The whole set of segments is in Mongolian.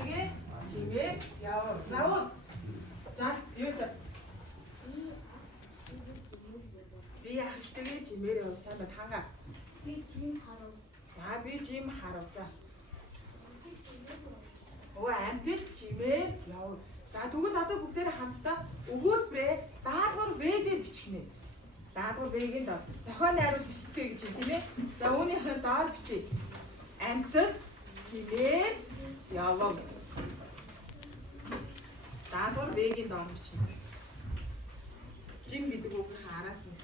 Бэгээ чимээ яваа. Заавал. За юу вэ? Би яах штэ чимээрээ устаа бат хангаа. Би жим харав. Би жим харав. За. Амтд чимээ яв. За тэгвэл одоо бүгдээрээ хамтдаа өгүүлбэрээ даалгавар В дээр бичих нэ. Даалгавар В-ийн доор зохион найруулж бичцгээе гэж юм тийм ээ. За үүнийхээ доор бичиж. Амтд чимээ яваа. Даалгавар В-ийн доор бичнэ. Жим гэдэг үгний араас нь.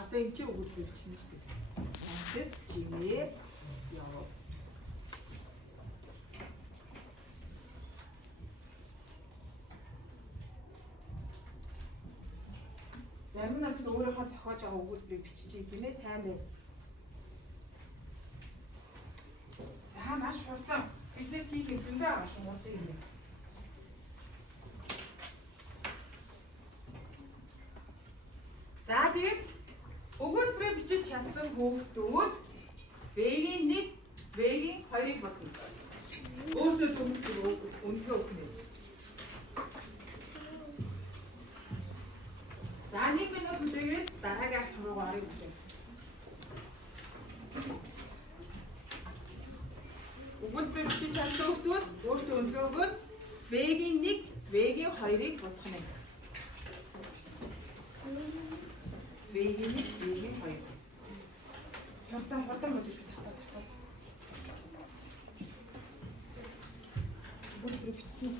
Одоо энэ чи өгүүлбэр бичнэ шүү дээ. Амтд чимээ яваа. Зарим нь ч өөрийнхөө зохиож байгаа өгүүлбэрийг биччихье тийм ээ. Сайн байна. За маш хурдан. Бид нэг хийх юм зөндөө байгаа шүү муудыг юм. За тэгээд өгүүлбэрээ бичиж чадсан хүүхдүүд В-ийн 1, В-ийн 2-ыг бодно. Өөртөө төмөлтөөр үнэхээр өгнө. За 1 минут хүлээгээд дараагийн асуулга орё үлээ. Өгүүлбэрээ бичиж чадсан хүүхдүүд өөртөө үнэхээр өгөөд В-ийн 1, В-ийн 2-ыг бодох нь. В-ийн 1, В-ийн 2. Хурдан бодож шүү татаа. Өгүүлбэрээ бичсэн.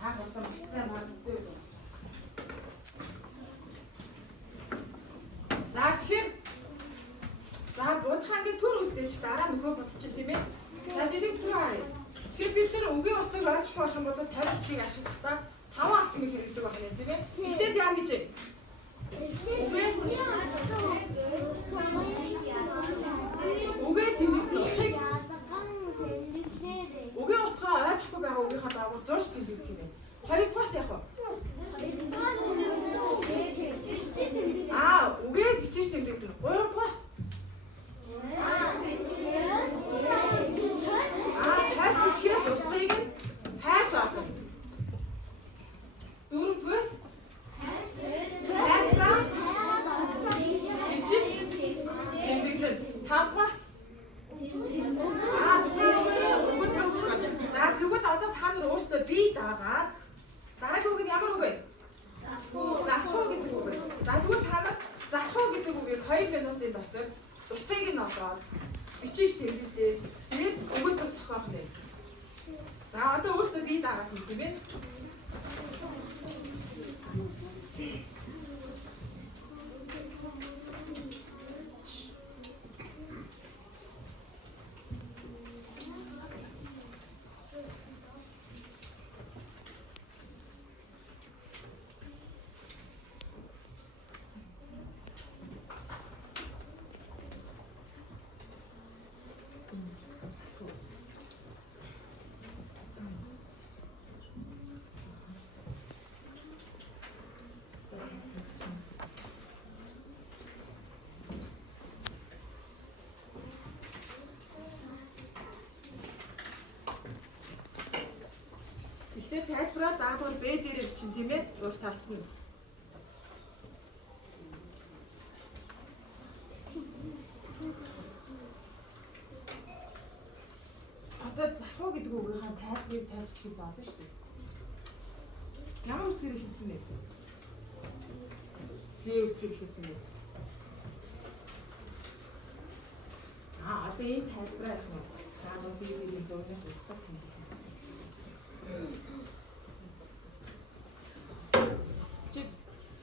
Хурдан бичсэн магадгүй. За тэгэхээр будхангийн төр үлдээч дараа нөхөө бодчих тийм ээ. За дэрэг зүг харъя. Тэгэхээр бид нэр үгийн утгыг ойлгох болох юм бол царичгийг ашиглахдаа 5 алтны хэрэглэдэг байна тийм ээ. Гэтэл яа гэж вэ? Үгээ тэмдэглэх утгыг үгийн утгаа ойлгохгүй байгаа үгийнхаа дагуу зурж тэмдэглэх юм. Хоёрдугаар яах вэ? Үгээ бичиж тэмдэглэнэ. Гуравдугаар хайр бичгээс утгыг нь хайж олно. Дөрөвдүгээр бичиж тэмдэглэнэ. Тавдугаар за тэгвэл одоо та нар өөрсдөө бие дагаад дараагийн үг нь ямар үг вэ? Засхуу гэдэг үг байна. За тэгвэл та нар засхуу гэдэг үгийг 2 минутын дотор утгыг нь олоод бичиж тэмдэглээ. Тэгээд өгүүлбэр зохиох нэ. За одоо өөрсдөө бие дагаад юм тийм ээ. Тэгэхээр тайлбараа даалгавар Б дээр бичин тийм ээ. Урт талт нь. Одоо захуу гэдэг үгийнхаа тайлбарыг тайлбарлахээс олно шүү дээ. Ямар үсгээр хэлсэн бэ? З үсгээр хэлсэн бэ? Одоо энэ тайлбараа яах вэ? Даалгавар Б дээр зургийг утгах юм. Чи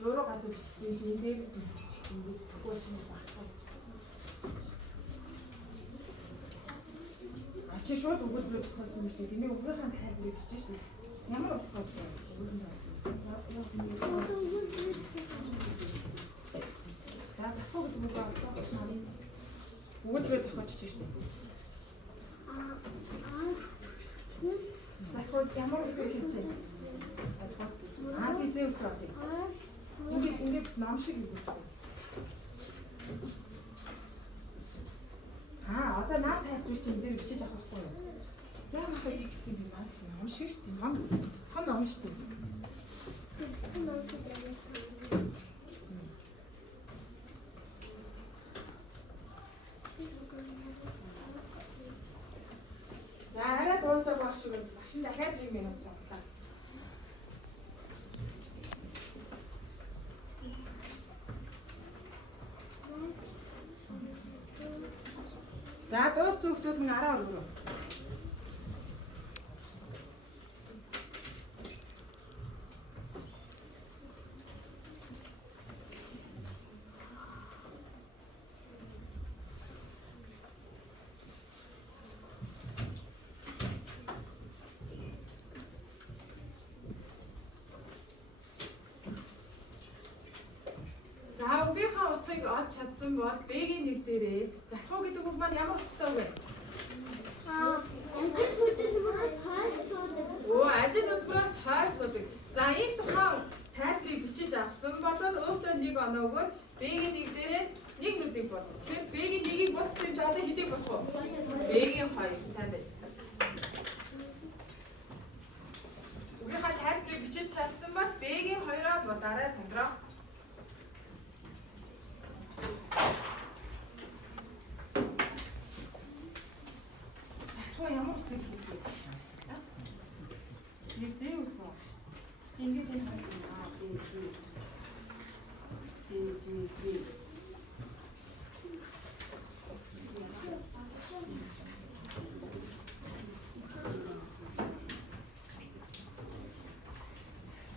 өөрөө гадаг бичсэн чи энэ дээрээс нь бичих юм бол тэгвэл чи багтаа. Чи шууд өгүүлбэр өгсөн юм шиг тийм ээ өгөөхөн тайлбарыг бичиж шүү. Ямар утгатай өгүүлбэр. За тасгал гэдэг үг байна. Өгүүлбэр зохиож шүү. Ямар үсгээр хийж байна? Тий үсгээр. Ингээд ном шиг хийж байна. Одоо наад тайлбар чинь дээр бичиж авах байхгүй юу? Яагаад гэвэл их тийм юм аа чинь ном шиг шүү дээ. Ном цон ном шүү дээ. За арай дуусах байх шиг байна. Багш нь дахиад 1 минут сонглоо. За дуус зүгтүүд нь 10 өргөө. За үгийнхаа утгыг олж чадсан бол Б-ийн нэг дээрээ залхуу гэдэг үг маань ямар утгатай вэ? Ажил хөдөлмөрөөс хойш суудаг. За энэ тухайн тайлбарыг бичиж авсан бол өөртөө нэг оноо өгөөд Б-ийн нэг дээрээ нэг нүдийг бодох. Тэгэхээр Б-ийн нэгийг бодох юм чи одоо хэдийг бодох вэ? Б-ийн 2 сайн байна. Үгийнхаа тайлбарыг бичиж чадсан бол Б-ийн 2-аа бодоорой сонгороо. Ямар үсэг хийх вэ? Зээ үсгөө. Ингэж юм байна. Зээ.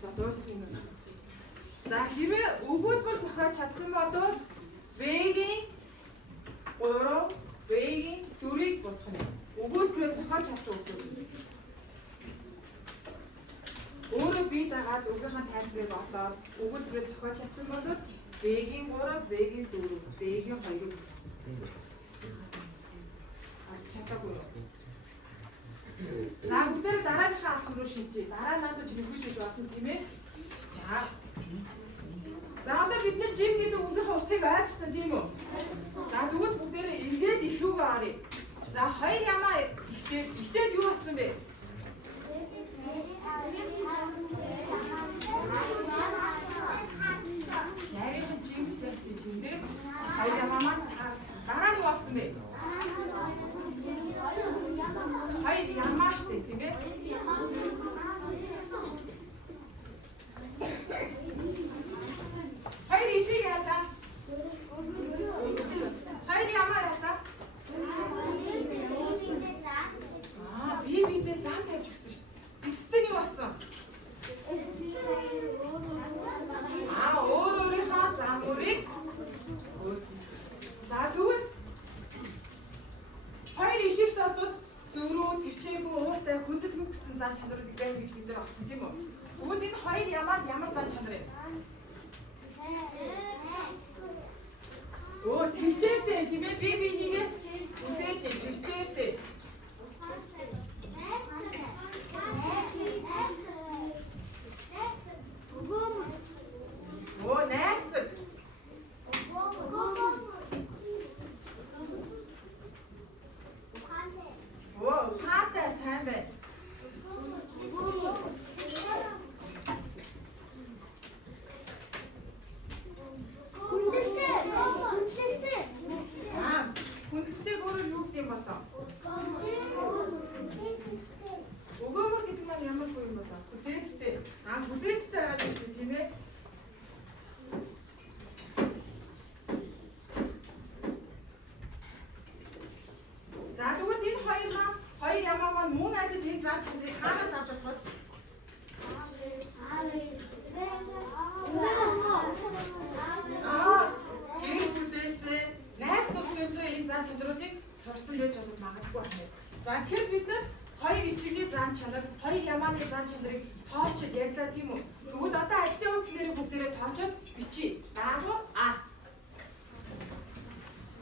За дуусна. За хэрвээ өгөөд бол зохиож чадсан бодвол Б-ийн 3, Б-ийн 4-ийг бодох нь. Өгөөдрөө зохиож чадсан өгөөд. Өөрөө бие дагаад өгийнхаа тайлбарыг олоод өгөөдрөө зохиож чадсан бол Б-ийн 3, Б-ийн 4, Б-ийн 2-ыг чадаагүй. За бүгдээр дараагийнхаа алхам руу шилжээ. Дараа надад хэлбэж болно тийм ээ. За одоо бид нэр жим гэдэг үгийнхаа утгыг ойлгосон тийм үү? За тэгвэл бүгдээрээ эргээд их рүүгээ оръё. За хоёр ямаа ихтэй юу болсон бэ? Ярийн жим гэсэн тийм дээ. Хоёр ямаа маань дараа нь юу болсон бэ? Хоёр ямаа штэ тийм ээ. Хоёр ишиг яатаа. Хоёр ямаа яатаа. Би зам тавьж өгсөн шүү дээ. Эцэстээ юу болсон? Өөрийнхөө замурыг. За тэгвэл хоёр ишигт бол зөрүү, төвчээгүй, ууртай, хүндэлгүй гэсэн зан чанаруудыг байна гэж бид нар авсан тийм үү? Тэгвэл энэ хоёр ямар зан чанар юм? Төвчээтэй тийм ээ. Би нэгээ үдээж төвчээтэй. Найрсаг. Ухаантай сайн байна. Хүндэлтэй өөрөөр юу гэдэг юм болоо? Өгөөмөр гэдэг маань ямар хөө юм болоо? Хүлээцтэй. Хүлээцтэй байгаа юм шиг тийм ээ. За тэгвэл энэ хоёр ямаа маань мөн адил энэ зан чанарыг хаанаас авч болох вэ? Гэр бүлээсээ, найз нөхдөсөө энэ зан чанаруудыг сурсан байж болох магадгүй байна. За тэгэхээр бид нар хоёр ишгийн зан чанар, хоёр ямааны зан чанарыг тоочод ярьлаа тийм үү? Тэгвэл одоо ажлын үндсэн дээр бүгдээрээ тоочод бичиж. Даалгавар А.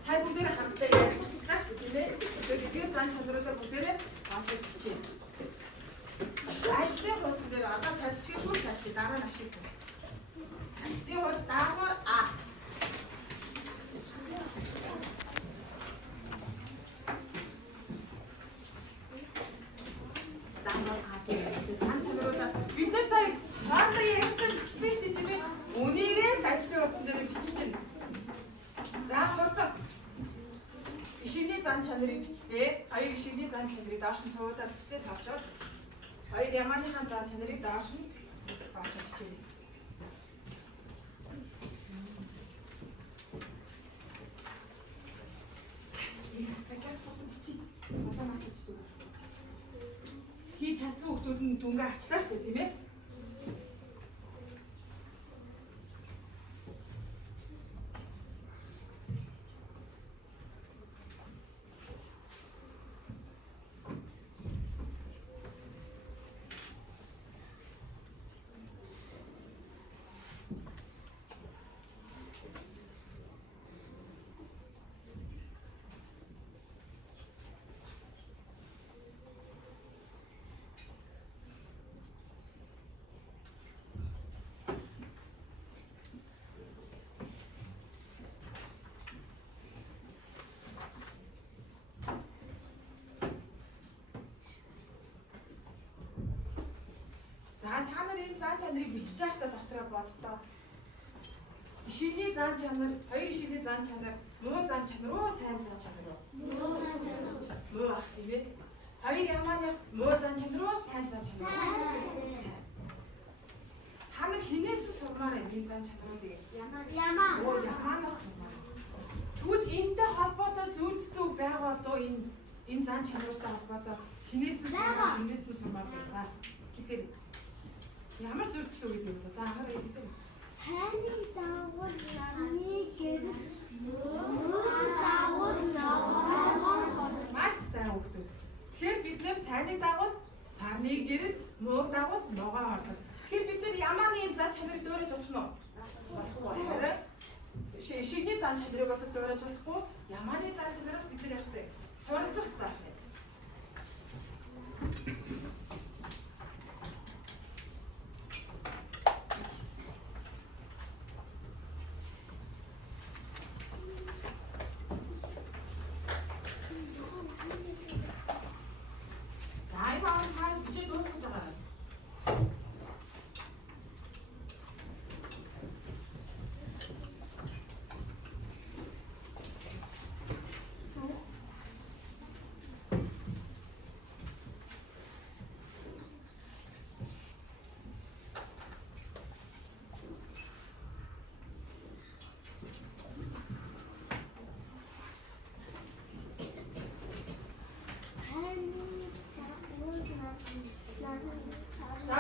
Сайн бүгдээрээ хамтдаа ярьчихсан шүү дээ тийм ээ. Тэгэхээр зан чанаруудаа бүгдээрээ тоочод бичиж. ажлын хуудас дээр одоо тавьчихгүй бүр тавьчих дараа нь ашиглах. Ажлын хуудас даахаар А. Бид нар сая хаана ярьсан бичсэн шүү дээ тийм ээ. Үнийгээ л ажлын хуудас дээр бичиж байна. За хурдан. Ишигний зан чанарыг бичтээ. Хоёр ишигний зан чанарыг доош нь цувуудаар бичтээ тавчаад. Хоёр ямааныхаа зан чанарыг доош нь тавчаад бичээрэй. Хийж чадсан хүмүүс нь дүнгээ авчлаа шүү дээ тийм ээ. За та нар энэ зан чанарыг бичиж байхдаа дотроо боддоо. Ишигний зан чанар, хоёр ишигний зан чанар, муу зан чанар уу, сайн зан чанар уу? Муу зан чанар. Муу ах тийм ээ. Хоёр ямааны муу зан чанар уу, сайн зан чанар уу? Та нар хинээс нь сурмаар энэ зан чанаруудыг? Ямаа. Оо ямаанаас сурмаар. Тэгвэл энэтэй холбоотой зүйлцүү байгаа болоо энэ зан чанаруудтай холбоотой хинээс нь сурмаар байна. Тэгэхээр ямар зүйлцүү гэдэг вэ? За хараа гэдэг. Сайныг дагуул нарны гэрэл муу дагуул ногоон. Маш сайн хөгтөө. Тэгэхээр бид нэр сайныг дагуул сарны гэрэл муу дагуул ногоон ордог. Тэгэхээр бид нэр ямааны зан чанарыг дөөрөж болох нь болохгүй. Хараа шигний зан чанарыг бол дөөрөж болохгүй. Ямааны зан чанараас бид нар ястай суралцах хэрэгтэй.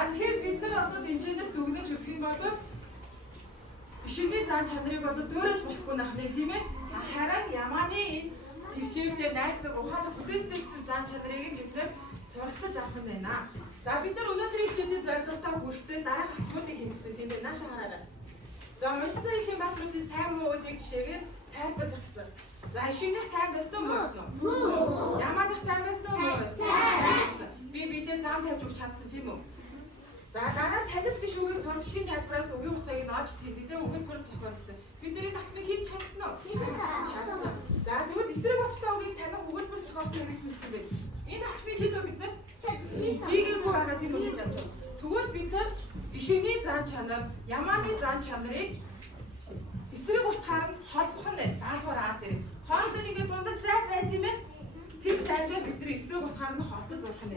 Тэгэхээр бид нар одоо энэчнээс дүгнэж үзэх юм бол ишигний зан чанарыг одоо дөөрөж болохгүй нахны тийм ээ. Харин ямааны энэ төвчээртэй найсаг ухаалаг хүлээстэй зан чанарыг бид нар суралцаж авах юм байна. За бид нар өнөөдрийн хичээлийн зорилготой хүртэл дараах асуултыг хийсэн тийм ээ. Нааша хараарай. За уншсан их юм батруудын сайн муу үеийг жишээгээр тайлбарлах гэсэн. За ишигний сайн байсан уу муу? Ямааны сайн байсан уу муу? Сайн. Би бидээ зам тавьж өгч чадсан тийм үү? За дараа танил биш үгийг сурагчийн тайлбараас үгийн утгыг нь олж тиймээ өгүүлбэр зохиол гэсэн. Бид нэрийг талтыг хийж чадсан уу? Чадсан. За тэгвэл эсрэг утгатай үгийг танил өгүүлбэр зохиолт хэрэгжүүлсэн байх. Энэ талтыг хийлөө бид нар хийгээгүй байгаа тийм үү гэж бодож байна. Тэгвэл бид нар ишигний зан чанар, ямааны зан чанарыг эсрэг утгаар нь холбох нь даалгавар Аа дээр. Хоорондоо нэг дундад зай байт юм ээ. Тэр зайгаар бид нар эсрэг утгаар нь холбож зурх нь.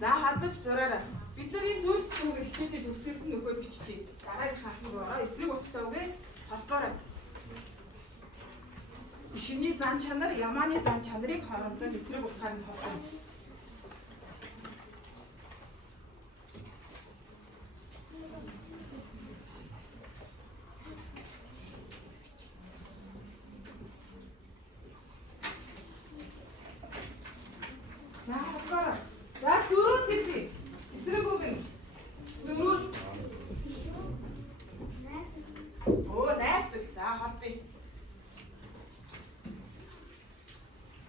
За холбож зураарай. Бид нар энэ зүйлсийг хичээлээ төгсгөлт нь нөхөд биччихье. Дараагийн хахыг байгаа эсрэг утгатай үгээ холбоорой. Ишигний зан чанар, ямааны зан чанарыг хоорондоо эсрэг утгаар нь холбоно. За дөрөв хэлье. Эсрэг үг нь дөрөв. Оо найсдаг. За холбоё.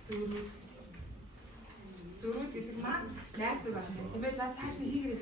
Дөрөв. зөрүүд гэдэг маань найрсаг байна. Тийм ээ. За цааш нь хийгэрэй.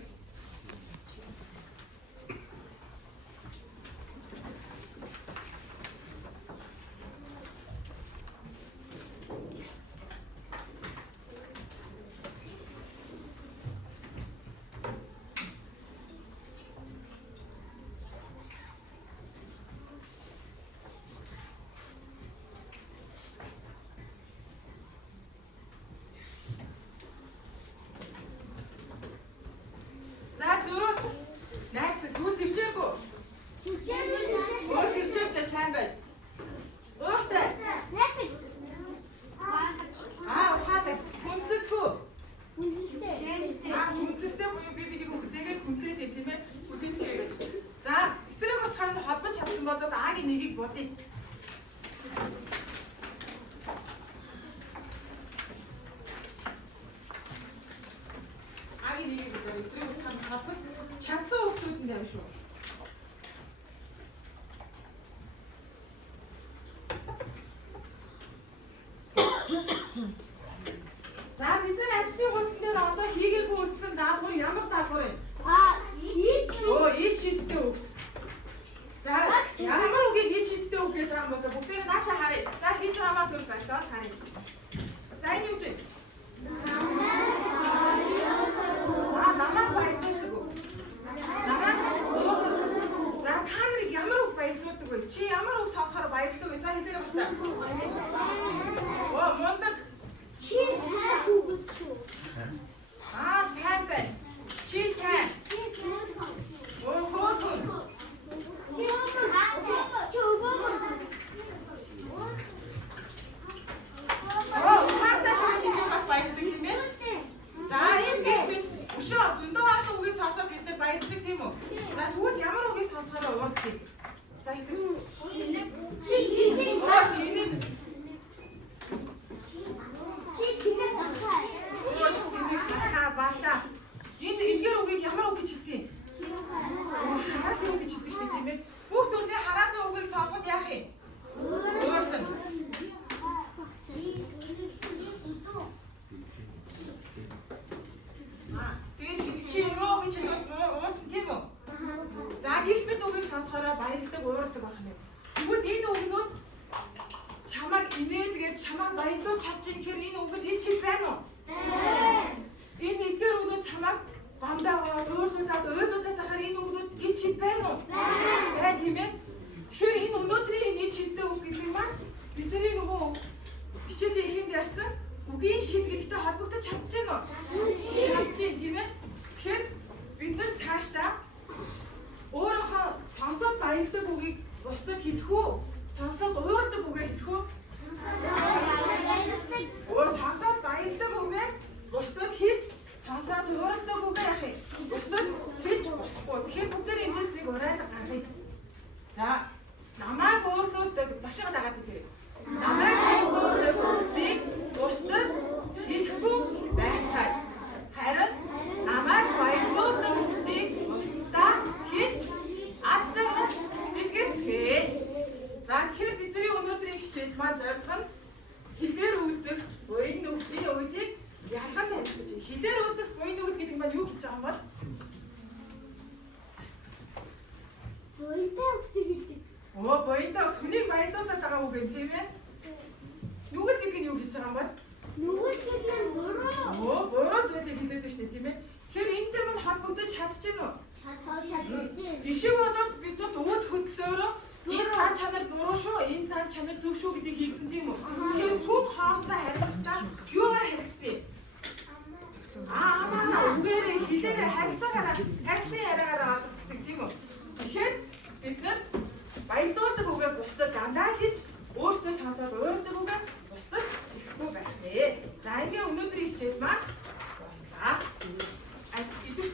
чанар буруу шүү, энэ цаан чанар зөв шүү гэдгийг хэлсэн тийм үү? Тэгэхээр бүх хоорондоо харилцаа юу